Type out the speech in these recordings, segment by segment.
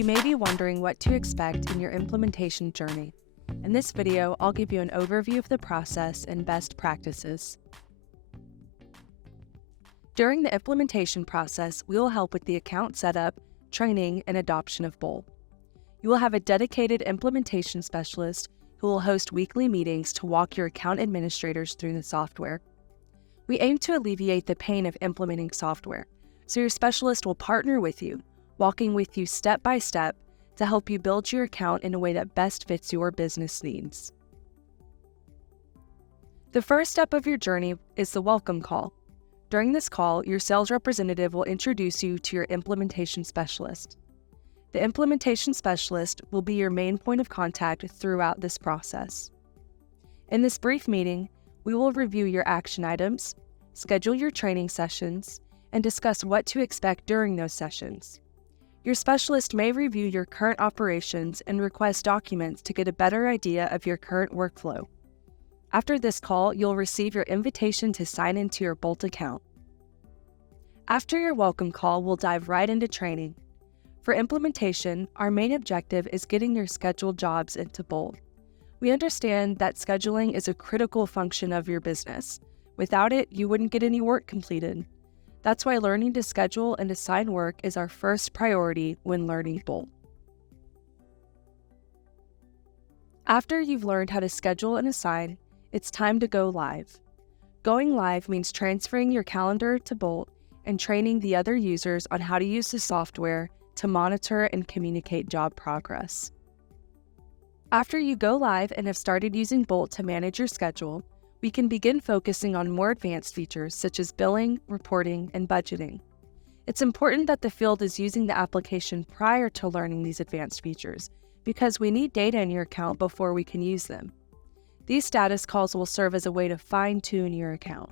You may be wondering what to expect in your implementation journey. In this video, I'll give you an overview of the process and best practices. During the implementation process, we will help with the account setup, training, and adoption of Bolt. You will have a dedicated implementation specialist who will host weekly meetings to walk your account administrators through the software. We aim to alleviate the pain of implementing software, so your specialist will partner with you, walking with you step by step to help you build your account in a way that best fits your business needs. The first step of your journey is the welcome call. During this call, your sales representative will introduce you to your implementation specialist. The implementation specialist will be your main point of contact throughout this process. In this brief meeting, we will review your action items, schedule your training sessions, and discuss what to expect during those sessions. Your specialist may review your current operations and request documents to get a better idea of your current workflow. After this call, you'll receive your invitation to sign into your Bolt account. After your welcome call, we'll dive right into training. For implementation, our main objective is getting your scheduled jobs into Bolt. We understand that scheduling is a critical function of your business. Without it, you wouldn't get any work completed. That's why learning to schedule and assign work is our first priority when learning Bolt. After you've learned how to schedule and assign, it's time to go live. Going live means transferring your calendar to Bolt and training the other users on how to use the software to monitor and communicate job progress. After you go live and have started using Bolt to manage your schedule, we can begin focusing on more advanced features such as billing, reporting, and budgeting. It's important that the field is using the application prior to learning these advanced features because we need data in your account before we can use them. These status calls will serve as a way to fine-tune your account.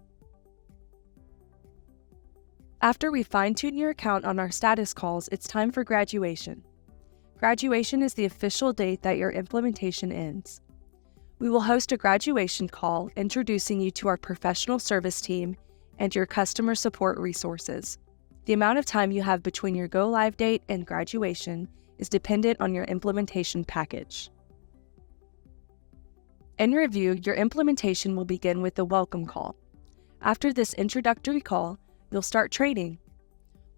After we fine-tune your account on our status calls, it's time for graduation. Graduation is the official date that your implementation ends. We will host a graduation call introducing you to our professional service team and your customer support resources. The amount of time you have between your go-live date and graduation is dependent on your implementation package. In review, your implementation will begin with the welcome call. After this introductory call, you'll start training.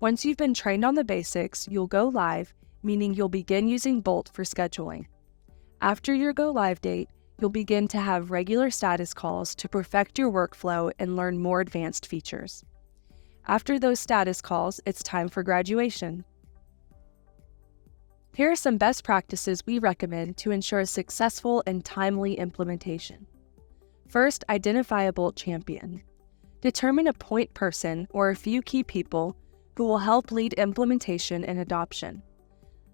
Once you've been trained on the basics, you'll go live, meaning you'll begin using Bolt for scheduling. After your go-live date, you'll begin to have regular status calls to perfect your workflow and learn more advanced features. After those status calls, it's time for graduation. Here are some best practices we recommend to ensure a successful and timely implementation. First, identify a Bolt champion. Determine a point person or a few key people who will help lead implementation and adoption.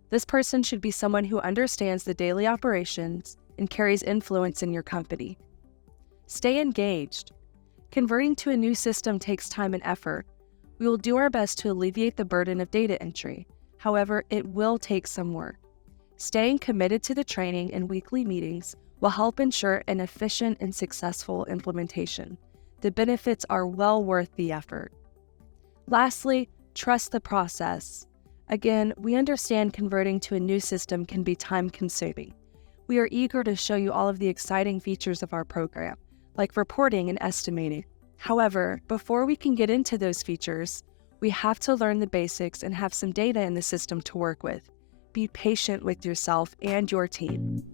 This person should be someone who understands the daily operations and carries influence in your company. Stay engaged. Converting to a new system takes time and effort. We will do our best to alleviate the burden of data entry. However, it will take some work. Staying committed to the training and weekly meetings will help ensure an efficient and successful implementation. The benefits are well worth the effort. Lastly, trust the process. Again, we understand converting to a new system can be time-consuming. We are eager to show you all of the exciting features of our program, like reporting and estimating. However, before we can get into those features, we have to learn the basics and have some data in the system to work with. Be patient with yourself and your team.